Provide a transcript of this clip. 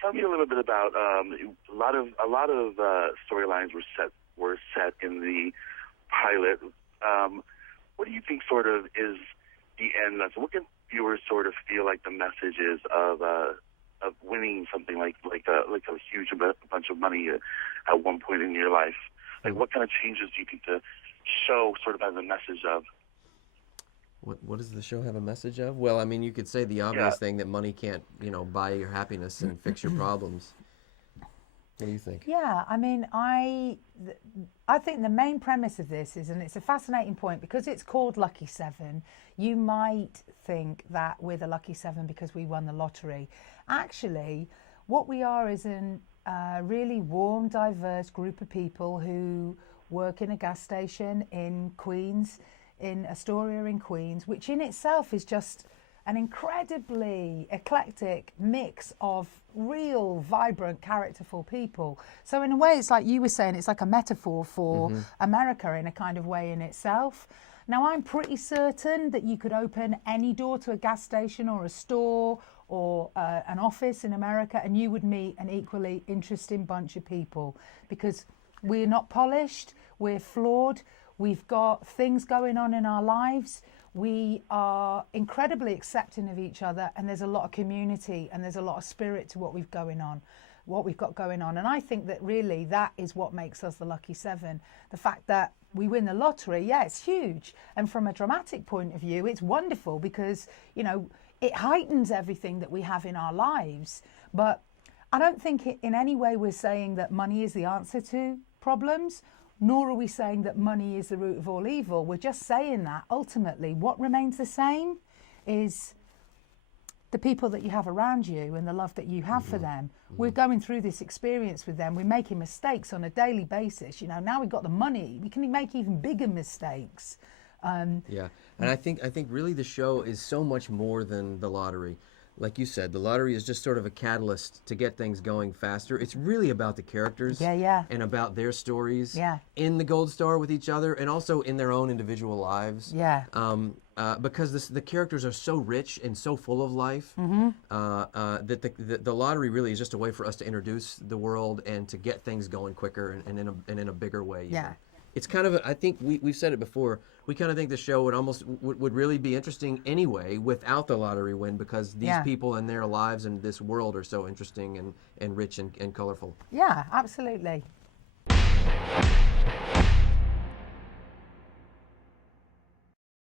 tell me a little bit about a lot of storylines were set in the pilot. What do you think sort of is the end message? What can viewers sort of feel like the message is of winning something like a huge bunch of money at one point in your life? Like, what kind of changes do you think the show sort of has a message of? What does the show have a message of? Well, I mean, you could say the obvious thing, that money can't, buy your happiness and fix your problems. What do you think? Yeah, I mean, I think the main premise of this is, and it's a fascinating point, because it's called Lucky Seven, you might think that we're the Lucky Seven because we won the lottery. Actually, what we are is a really warm, diverse group of people who work in a gas station in Queens, in Astoria in Queens, which in itself is just an incredibly eclectic mix of real, vibrant, characterful people. So in a way, it's like you were saying, it's like a metaphor for America in a kind of way in itself. Now, I'm pretty certain that you could open any door to a gas station or a store or an office in America, and you would meet an equally interesting bunch of people, because we're not polished, we're flawed, we've got things going on in our lives, we are incredibly accepting of each other, and there's a lot of community and there's a lot of spirit to what we've got going on. And I think that really that is what makes us the Lucky Seven. The fact that we win the lottery, yeah, it's huge. And from a dramatic point of view, it's wonderful because, it heightens everything that we have in our lives. But I don't think in any way we're saying that money is the answer to problems, nor are we saying that money is the root of all evil. We're just saying that ultimately what remains the same is the people that you have around you and the love that you have for them. We're going through this experience with them. We're making mistakes on a daily basis. Now we've got the money, we can make even bigger mistakes. Yeah, and I think really the show is so much more than the lottery. Like you said, the lottery is just sort of a catalyst to get things going faster. It's really about the characters and about their stories in the Gold Star with each other, and also in their own individual lives. Yeah. Because the characters are so rich and so full of life that the lottery really is just a way for us to introduce the world and to get things going quicker and in a bigger way. Yeah. It's kind of I think we've said it before. We kind of think the show would really be interesting anyway without the lottery win, because these people and their lives and this world are so interesting and rich and colorful. Yeah, absolutely.